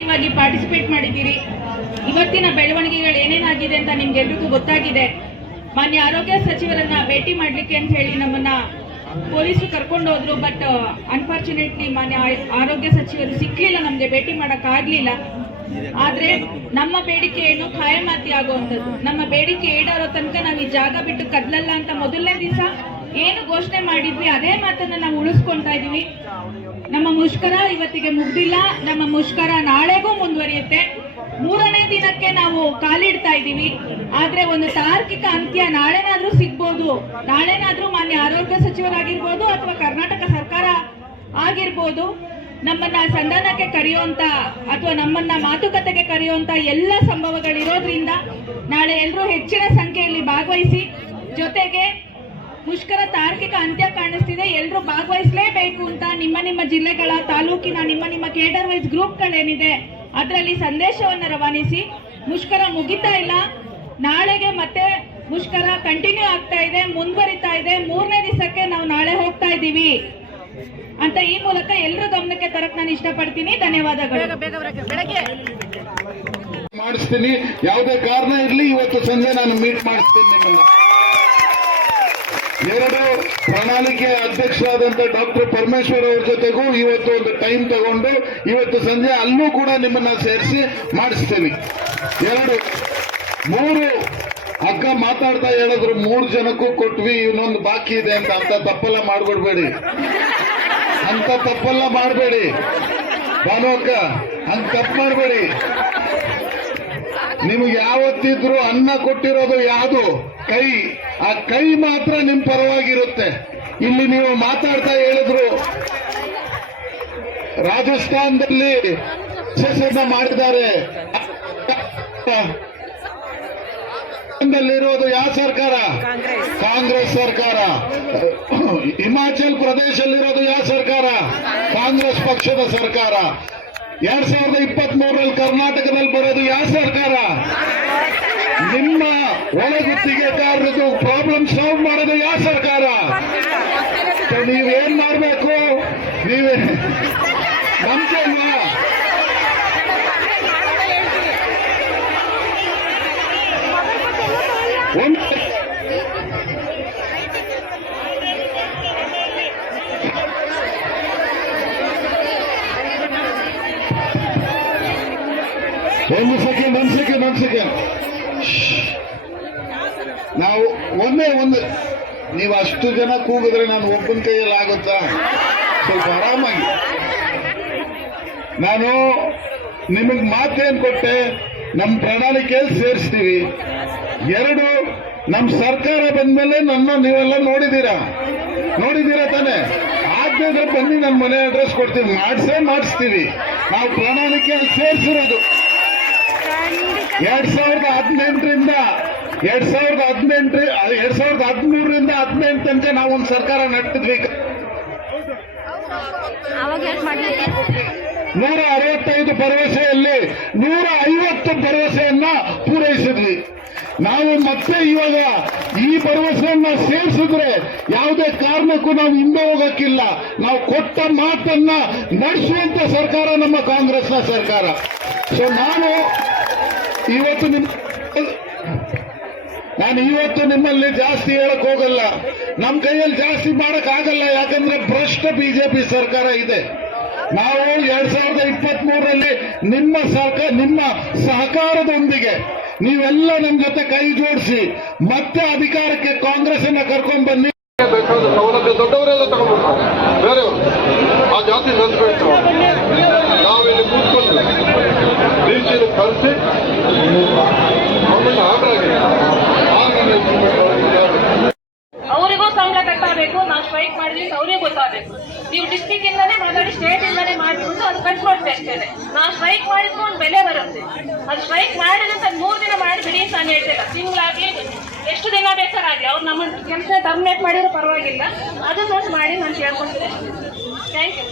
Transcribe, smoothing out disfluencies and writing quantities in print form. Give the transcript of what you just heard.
Participate ಮಾಡಿದ್ದೀರಿ. ಇವತ್ತಿನ ಬೆಳವಣಿಗೆಗಳು ಏನೇನಾಗಿದೆ ಅಂತ ನಿಮ್ಗೆಲ್ರಿಗೂ ಗೊತ್ತಾಗಿದೆ. ಮಾನ್ಯ ಆರೋಗ್ಯ ಸಚಿವರನ್ನ ಭೇಟಿ ಮಾಡ್ಲಿಕ್ಕೆ ಅಂತ ಹೇಳಿ ನಮ್ಮನ್ನ ಪೊಲೀಸರು ಕರ್ಕೊಂಡು ಹೋದ್ರು. ಬಟ್ ಅನ್ಫಾರ್ಚುನೇಟ್ಲಿ ಮಾನ್ಯ ಆರೋಗ್ಯ ಸಚಿವರು ಸಿಕ್ಲಿಲ್ಲ, ನಮ್ಗೆ ಭೇಟಿ ಮಾಡಕ್ ಆಗ್ಲಿಲ್ಲ. ಆದ್ರೆ ನಮ್ಮ ಬೇಡಿಕೆ ಏನು ಖಾಯಮಾತಿ ಆಗುವಂಥದ್ದು. ನಮ್ಮ ಬೇಡಿಕೆ ಈಡೇರೋ ತನಕ ನಾವು ಈ ಜಾಗ ಬಿಟ್ಟು ಕದ್ಲಲ್ಲ ಅಂತ ಮೊದಲನೇ ದಿವಸ ಏನು ಘೋಷಣೆ ಮಾಡಿದ್ವಿ ಅದೇ ಮಾತನ್ನ ನಾವು ಉಳಿಸ್ಕೊಂತಾ ಇದೀವಿ. ನಮ್ಮ ಮುಷ್ಕರ ಇವತ್ತಿಗೆ ಮುಗ್ದಿಲ್ಲ, ನಮ್ಮ ಮುಷ್ಕರ ನಾಳೆಗೂ ಮುಂದುವರಿಯುತ್ತೆ. 3ನೇ ದಿನಕ್ಕೆ ನಾವು ಕಾಲಿಡ್ತಾ ಇದ್ದೀವಿ. ಆದ್ರೆ ಒಂದು ತಾರ್ಕಿಕ ಅಂತ್ಯ ನಾಳೆನಾದ್ರೂ ಸಿಗ್ಬೋದು. ನಾಳೆನಾದ್ರೂ ಮಾನ್ಯ ಆರೋಗ್ಯ ಸಚಿವರಾಗಿರ್ಬೋದು ಅಥವಾ ಕರ್ನಾಟಕ ಸರ್ಕಾರ ಆಗಿರ್ಬೋದು ನಮ್ಮನ್ನ ಸಂಧಾನಕ್ಕೆ ಕರೆಯುವಂತ ಅಥವಾ ನಮ್ಮನ್ನ ಮಾತುಕತೆಗೆ ಕರೆಯುವಂತ ಎಲ್ಲ ಸಂಭವಗಳಿರೋದ್ರಿಂದ ನಾಳೆ ಎಲ್ಲರೂ ಹೆಚ್ಚಿನ ಸಂಖ್ಯೆಯಲ್ಲಿ ಭಾಗವಹಿಸಿ, ಜೊತೆಗೆ ಮುಷ್ಕರ ತಾರ್ಕಿಕ ಅಂತ್ಯ ಕಾಣಿಸ್ತಿದೆ, ಎಲ್ಲರೂ ಭಾಗವಹಿಸಲೇಬೇಕು ಅಂತ ನಿಮ್ಮ ಜಿಲ್ಲೆಗಳ ತಾಲೂಕಿನ ನಿಮ್ಮ ಕೇಡರ್ ವೈಸ್ ಗ್ರೂಪ್ಗಳೇನಿದೆ ಅದರಲ್ಲಿ ಸಂದೇಶವನ್ನು ರವಾನಿಸಿ. ಮುಷ್ಕರ ಮುಗಿತಾ ಇಲ್ಲ, ನಾಳೆಗೆ ಮತ್ತೆ ಮುಷ್ಕರ ಕಂಟಿನ್ಯೂ ಆಗ್ತಾ ಇದೆ, ಮುಂದುವರಿತಾ ಇದೆ. 3ನೇ ದಿವಸಕ್ಕೆ ನಾವು ನಾಳೆ ಹೋಗ್ತಾ ಇದ್ದೀವಿ ಅಂತ ಈ ಮೂಲಕ ಎಲ್ಲರ ಗಮನಕ್ಕೆ ತರಕ್ ನಾನು ಇಷ್ಟಪಡ್ತೀನಿ. ಧನ್ಯವಾದಗಳು. ಮಾಡಿಸ್ತೀನಿ, ಯಾವುದೇ ಕಾರಣ ಇರಲಿ ಇವತ್ತು ಸಂಜೆ ನಾನು ಮೀಟ್ ಮಾಡಿಸ್ತೀನಿ ನಿಮ್ಮನ್ನ. 2 ಪ್ರಣಾಳಿಕೆ ಅಧ್ಯಕ್ಷರಾದಂತ ಡಾಕ್ಟರ್ ಪರಮೇಶ್ವರ್ ಅವ್ರ ಜೊತೆಗೂ ಇವತ್ತು ಒಂದು ಟೈಮ್ ತಗೊಂಡು ಇವತ್ತು ಸಂಜೆ ಅಲ್ಲೂ ಕೂಡ ನಿಮ್ಮನ್ನ ಸೇರಿಸಿ ಮಾಡಿಸ್ತೀನಿ. 2 3 ಅಕ್ಕ ಮಾತಾಡ್ತಾ ಹೇಳಿದ್ರು 3 ಜನಕ್ಕೂ ಕೊಟ್ವಿ, ಇನ್ನೊಂದು ಬಾಕಿ ಇದೆ ಅಂತ ತಪ್ಪೆಲ್ಲ ಮಾಡ್ಬಿಡ್ಬೇಡಿ, ಅಂತ ತಪ್ಪೆಲ್ಲ ಮಾಡಬೇಡಿ ಭಾನು ಅಕ್ಕ, ಹಂಗ ತಪ್ಪು ಮಾಡಬೇಡಿ. ನಿಮ್ಗೆ ಯಾವತ್ತಿದ್ರು ಅನ್ನ ಕೊಟ್ಟಿರೋದು ಯಾವುದು ಕೈ, ಆ ಕೈ ಮಾತ್ರ ನಿಮ್ ಪರವಾಗಿರುತ್ತೆ. ಇಲ್ಲಿ ನೀವು ಮಾತಾಡ್ತಾ ಹೇಳಿದ್ರು ರಾಜಸ್ಥಾನದಲ್ಲಿ ಯಶಸ್ಸನ್ನ ಮಾಡಿದ್ದಾರೆ. ಇರೋದು ಯಾವ ಸರ್ಕಾರ? ಕಾಂಗ್ರೆಸ್ ಸರ್ಕಾರ. ಹಿಮಾಚಲ್ ಪ್ರದೇಶದಲ್ಲಿರೋದು ಯಾವ ಸರ್ಕಾರ? ಕಾಂಗ್ರೆಸ್ ಪಕ್ಷದ ಸರ್ಕಾರ. 2023ರಲ್ಲಿ ಕರ್ನಾಟಕದಲ್ಲಿ ಬರೋದು ಯಾವ ಸರ್ಕಾರ? ನಿಮ್ಮ ಒಳಗುತ್ತಿಗೆದಾರರದು ಪ್ರಾಬ್ಲಮ್ ಸಾಲ್ವ್ ಮಾಡೋದು ಯಾವ ಸರ್ಕಾರ? ನೀವೇನ್ ಮಾಡ್ಬೇಕು? ನೀವೇ ನಂಬಿಕೆ ಅಲ್ವಾ? ಒಂದು ಸೆಕೆಂಡ್ ನಾವು ಒಂದು ನೀವು ಅಷ್ಟು ಜನ ಕೂಗಿದ್ರೆ ನಾನು ಒಬ್ಬನ ಕೈಯಲ್ಲಿ ಆಗುತ್ತಾ? ಸ್ವಲ್ಪ ಆರಾಮಾಗಿ. ನಾನು ನಿಮಗೆ ಮಾತೇನು ಕೊಟ್ಟೆ, ನಮ್ಮ ಪ್ರಣಾಳಿಕೆಯಲ್ಲಿ ಸೇರಿಸ್ತೀವಿ. 2 ನಮ್ಮ ಸರ್ಕಾರ ಬಂದ್ಮೇಲೆ ನೀವೆಲ್ಲ ನೋಡಿದ್ದೀರಾ ತಾನೆ? ಆದ್ಮೇಲೆ ಬನ್ನಿ, ನನ್ನ ಮನೆ ಅಡ್ರೆಸ್ ಕೊಡ್ತೀವಿ, ಮಾಡಿಸ್ತೀವಿ. ನಾವು ಪ್ರಣಾಳಿಕೆಯಲ್ಲಿ ಸೇರಿಸಿರೋದು 2018ರಿಂದ 2013ರಿಂದ 18 ತನಕ ನಾವು ಒಂದು ಸರ್ಕಾರ ನಡೆಸಿದ್ವಿ. 165 ಭರವಸೆಯಲ್ಲಿ 150 ಭರವಸೆಯನ್ನ ಪೂರೈಸಿದ್ವಿ. ನಾವು ಮತ್ತೆ ಇವಾಗ ಈ ಭರವಸೆಯನ್ನ ಸೇರಿಸಿದ್ರೆ ಯಾವುದೇ ಕಾರಣಕ್ಕೂ ನಾವು ಹಿಂದೆ ಹೋಗಕ್ಕಿಲ್ಲ. ನಾವು ಕೊಟ್ಟ ಮಾತನ್ನ ನಡೆಸುವಂತ ಸರ್ಕಾರ ನಮ್ಮ ಕಾಂಗ್ರೆಸ್ನ ಸರ್ಕಾರ. ಸೊ ನಾನು ಇವತ್ತು ನಿಮ್ಮಲ್ಲಿ ಜಾಸ್ತಿ ಹೇಳಕ್ ಹೋಗಲ್ಲ, ನಮ್ಮ ಕೈಯಲ್ಲಿ ಜಾಸ್ತಿ ಮಾಡಕ್ ಆಗಲ್ಲ. ಯಾಕಂದ್ರೆ ಭ್ರಷ್ಟ ಬಿಜೆಪಿ ಸರ್ಕಾರ ಇದೆ. ನಾವು 2023ರಲ್ಲಿ ನಿಮ್ಮ ಸಹಕಾರದೊಂದಿಗೆ ನೀವೆಲ್ಲ ನಮ್ಮ ಜೊತೆ ಕೈ ಜೋಡಿಸಿ ಮತ್ತೆ ಅಧಿಕಾರಕ್ಕೆ ಕಾಂಗ್ರೆಸ್ ಅನ್ನ ಕರ್ಕೊಂಡ್ ಬನ್ನಿ. ಸೌಲಭ್ಯ ದೊಡ್ಡವರೆಲ್ಲ ತಗೊಂಡ್ಬಿಡ್ತಾರೆ, ಬೇರೆಯವರು ಆ ಜಾತಿ ಸಂಸ್ಕೃತಿ ನಾವಿಲ್ಲಿ ಕೂತ್ಕೊಂಡು ರೀತಿಯಲ್ಲಿ ಕಲಿಸಿ ನಮ್ಮನ್ನು ಅವರಿಗೂ ಸಂಬಳ ಕಟ್ಟಬೇಕು. ನಾವು ಸ್ಟ್ರೈಕ್ ಮಾಡಿದ್ವಿ ಅವ್ರಿಗೆ ಗೊತ್ತಾಗಬೇಕು. ನೀವು ಡಿಸ್ಟಿಕ್ ಇಂದಾನೆ ಮಾತಾಡಿ ಸ್ಟೇಟ್ ಇಂದಾನೆ ಮಾಡಿಬಿಟ್ಟು ಅದು ಕಟ್ಕೊಡ್ತೆ ಅಷ್ಟೇ. ನಾವು ಸ್ಟ್ರೈಕ್ ಮಾಡಿದ್ರು ಒಂದು ಬೆಲೆ ಬರುತ್ತೆ. ಅದು ಸ್ಟ್ರೈಕ್ ಮಾಡಿದ್ರೆ 3 ದಿನ ಮಾಡಿ ಬಿಡಿ ಅಂತ ನಾನು ಹೇಳ್ತಿಲ್ಲ. ತಿಂಗಳಾಗ್ಲಿ ಎಷ್ಟು ದಿನ ಬೇಕಾರಾಗ್ಲಿ ಅವ್ರು ನಮ್ಮ ಕೆಲಸ ಟರ್ಮಿನೇಟ್ ಮಾಡಿದ್ರು ಪರವಾಗಿಲ್ಲ, ಅದನ್ನ ಮಾಡಿ ನಾನು ಕೇಳ್ಕೊಳ್ತೀನಿ. Thank you.